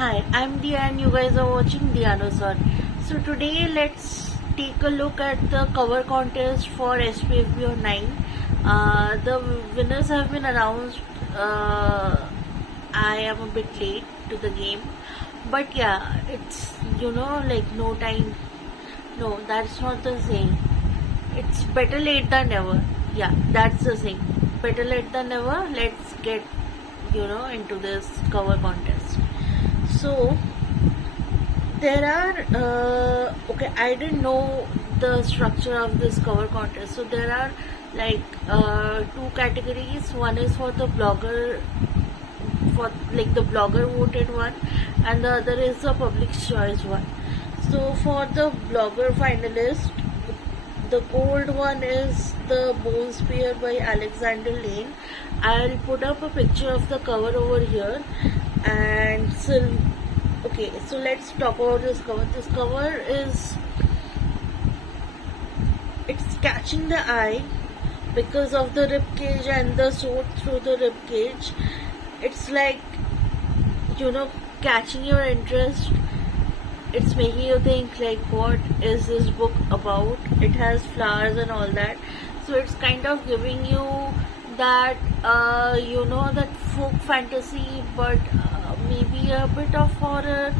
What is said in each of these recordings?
Hi, I'm Dia and you guys are watching Dianosaur. So today let's take a look at the cover contest for SPFBO 9. The winners have been announced. I am a bit late to the game. But yeah, it's like no time. No, that's not the same. It's better late than never. Yeah, that's the same. Better late than never. Let's get into this cover contest. So there are okay, I didn't know the structure of this cover contest. So there are like two categories. One is for the blogger, for like the blogger voted one, and the other is the public choice one. So for the blogger finalist, the gold one is the Bone Spear by Alexander Lane. I'll put up a picture of the cover over here. And so, okay, so let's talk about this cover. This cover is, it's catching the eye because of the rib cage and the sword through the rib cage. It's like catching your interest. It's making you think like, what is this book about? It has flowers and all that, so it's kind of giving you that that folk fantasy, but maybe a bit of horror,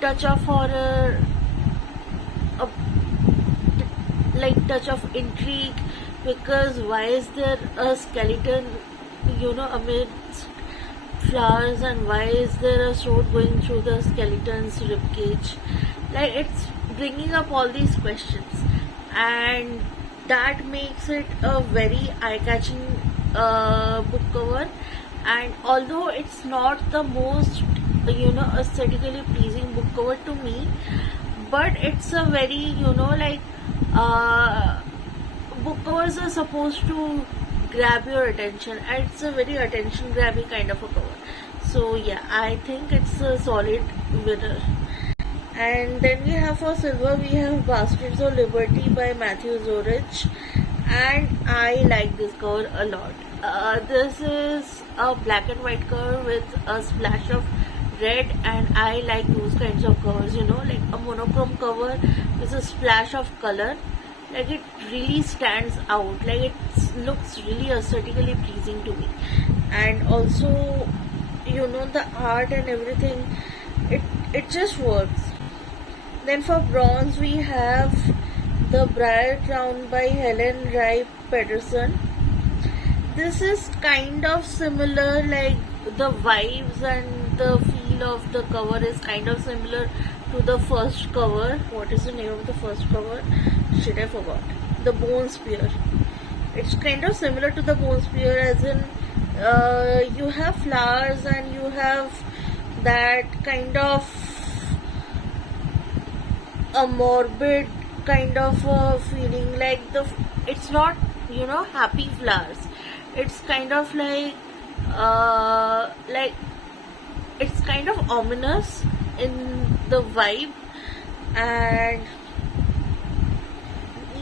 touch of horror, touch of intrigue, because why is there a skeleton amidst flowers, and why is there a sword going through the skeleton's ribcage? Like, it's bringing up all these questions, and that makes it a very eye-catching book cover. And although it's not the most aesthetically pleasing book cover to me, but it's a very book covers are supposed to grab your attention, and it's a very attention grabbing kind of a cover. So yeah, I think it's a solid winner. And then we have for silver, we have Bastards of Liberty by Matthew Zorich, and I like this cover a lot. This is a black and white cover with a splash of red, and I like those kinds of covers, like a monochrome cover with a splash of color. Like, it really stands out. Like, it looks really aesthetically pleasing to me, and also the art and everything, it just works. Then for bronze, we have The Briar Crown by Helen Rai Pedersen. This is kind of similar, like the vibes and the feel of the cover is kind of similar to the first cover. What is the name of the first cover? Shit, I forgot. The Bone Spear. It's kind of similar to the Bone Spear, as in you have flowers and you have that kind of a morbid kind of a feeling. Like, it's not happy flowers. It's kind of like it's kind of ominous in the vibe, and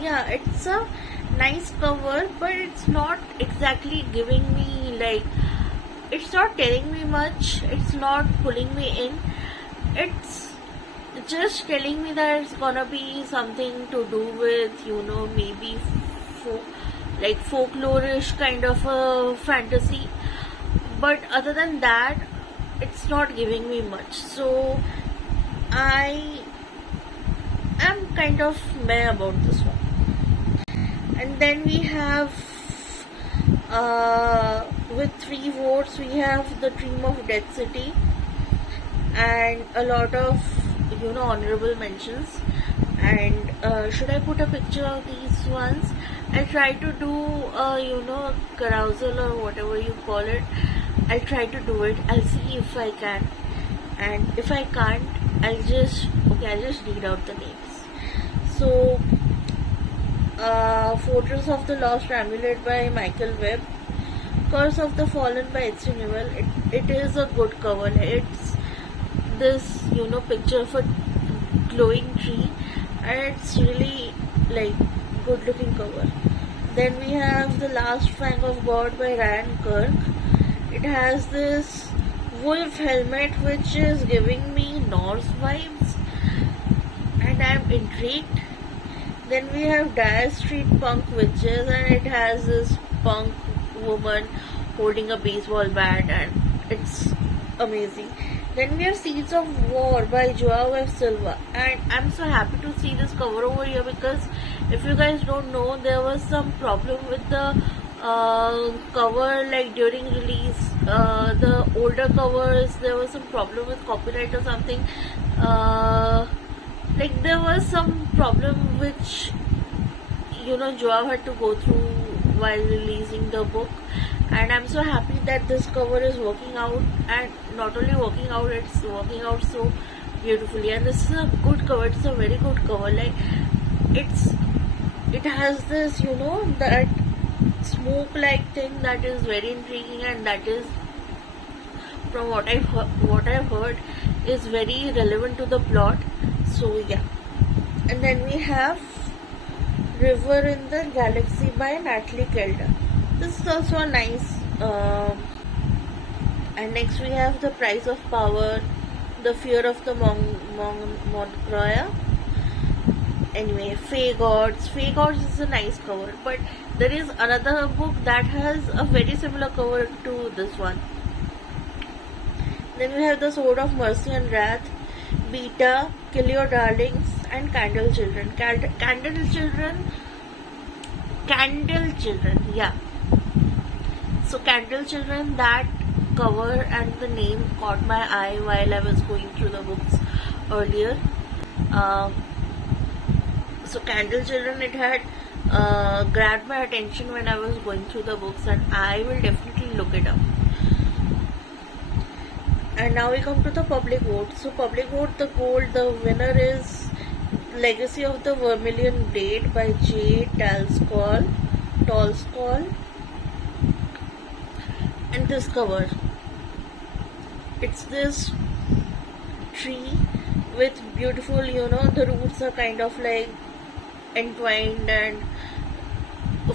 yeah, it's a nice cover, but it's not exactly giving me, like, it's not telling me much, it's not pulling me in. It's just telling me that it's gonna be something to do with maybe folklore-ish kind of a fantasy, but other than that, it's not giving me much. So I am kind of meh about this one. And then we have with 3 votes, we have The Dream of Dead City, and a lot of honorable mentions. And should I put a picture of these ones? I try to do carousel or whatever you call it. I'll try to do it. I'll see if I can, and if I can't, I'll just read out the names. So Fortress of the Lost Amulet by Michael Webb, Curse of the Fallen by Etsy Newell. It is a good cover. It's this picture of a glowing tree, and it's really like good looking cover. Then we have The Last Fang of God by Ryan Kirk. It has this wolf helmet which is giving me Norse vibes, and I'm intrigued. Then we have Dire Street Punk Witches, and it has this punk woman holding a baseball bat, and it's amazing. Then we have Seeds of War by Joao F. Silva, and I'm so happy to see this cover over here because if you guys don't know, there was some problem with the cover, like during release. The older covers, there was some problem with copyright or something. Like there was some problem which Joao had to go through while releasing the book, and I'm so happy that this cover is working out, and not only working out, it's working out so beautifully. And this is a good cover. It's a very good cover. Like it has this that smoke like thing that is very intriguing, and that is, from what I've heard, is very relevant to the plot. So yeah. And then we have River in the Galaxy by Natalie Kelder. This is also a nice. And next we have The Price of Power, The Fear of the Montcroya. Anyway, Fey Gods. Fey Gods is a nice cover, but there is another book that has a very similar cover to this one. Then we have The Sword of Mercy and Wrath, Beta, Kill Your Darlings, and Candle Children. Candle Children, yeah. So Candle Children, that cover and the name caught my eye while I was going through the books earlier. So Candle Children, it had grabbed my attention when I was going through the books, and I will definitely look it up. And now we come to the public vote. So public vote, the winner is Legacy of the Vermilion Blade by J. Tolskol. And this cover, it's this tree with beautiful, the roots are kind of like entwined and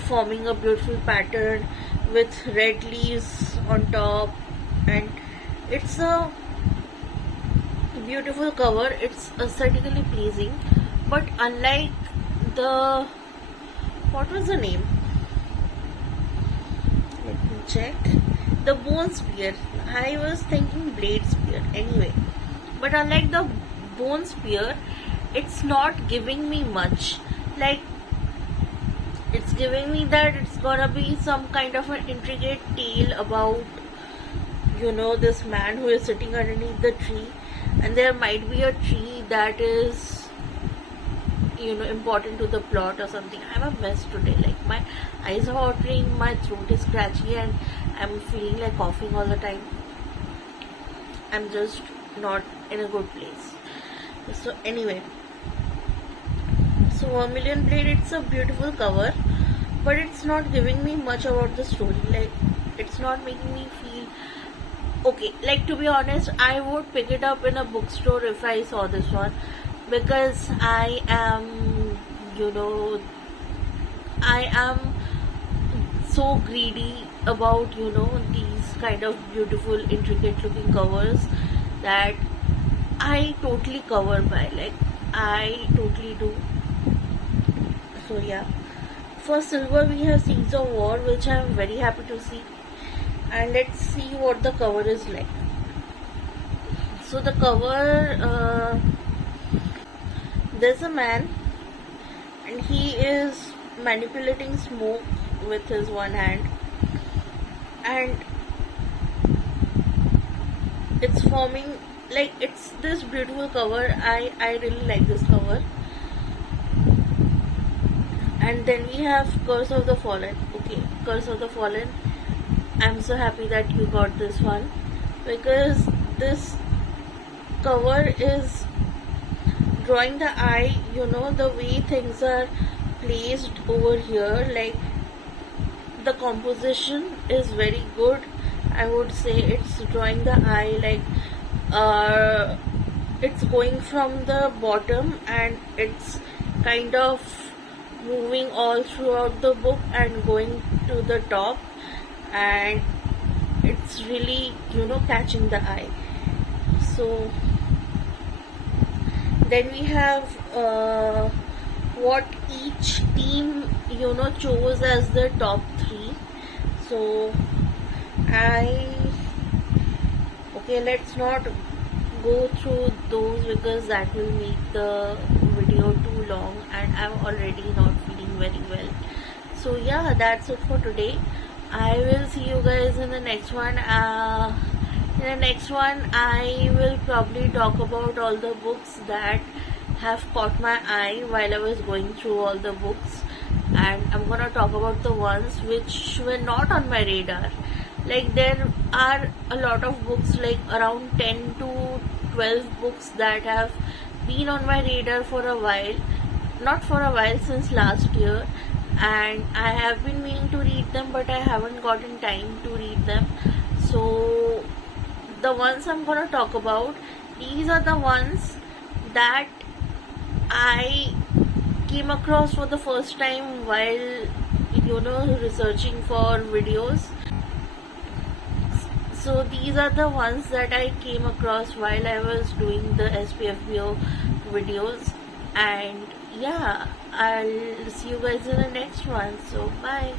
forming a beautiful pattern with red leaves on top, and it's a beautiful cover. It's aesthetically pleasing, but unlike the, what was the name? Let me check. The Bone Spear. I was thinking Blade Spear. Anyway, but unlike the Bone Spear, it's not giving me much. Like, it's giving me that it's gonna be some kind of an intricate tale about this man who is sitting underneath the tree, and there might be a tree that is important to the plot or something. I'm a mess today. Like, my eyes are watering, my throat is scratchy, and I'm feeling like coughing all the time. I'm just not in a good place. So anyway, so Vermilion Blade, it's a beautiful cover, but it's not giving me much about the story. Like, it's not making me feel okay. Like, to be honest, I would pick it up in a bookstore if I saw this one, because I am so greedy about these kind of beautiful, intricate looking covers that I totally cover by. Like, I totally do. So yeah, for silver we have Seeds of War, which I am very happy to see, and let's see what the cover is like. So the cover, there's a man, and he is manipulating smoke with his one hand, and it's forming, like, it's this beautiful cover. I really like this cover. And then we have Curse of the Fallen. Okay, Curse of the Fallen, I'm so happy that you got this one, because this cover is drawing the eye, the way things are placed over here. Like, the composition is very good. I would say it's drawing the eye, like, it's going from the bottom and it's kind of moving all throughout the book and going to the top, and it's it's really, catching the eye. So then we have what each team chose as the top 3. So I okay, let's not go through those because that will make the video too long and I'm already not feeling very well. So yeah, that's it for today. I will see you guys in the next one. In the next one, I will probably talk about all the books that have caught my eye while I was going through all the books, and I'm gonna talk about the ones which were not on my radar. Like, there are a lot of books, like around 10 to 12 books that have been on my radar for a while, not for a while, since last year, and I have been meaning to read them, but I haven't gotten time to read them. So the ones I'm gonna talk about, these are the ones that I came across for the first time while researching for videos. So these are the ones that I came across while I was doing the SPFBO videos, and yeah, I'll see you guys in the next one. So bye.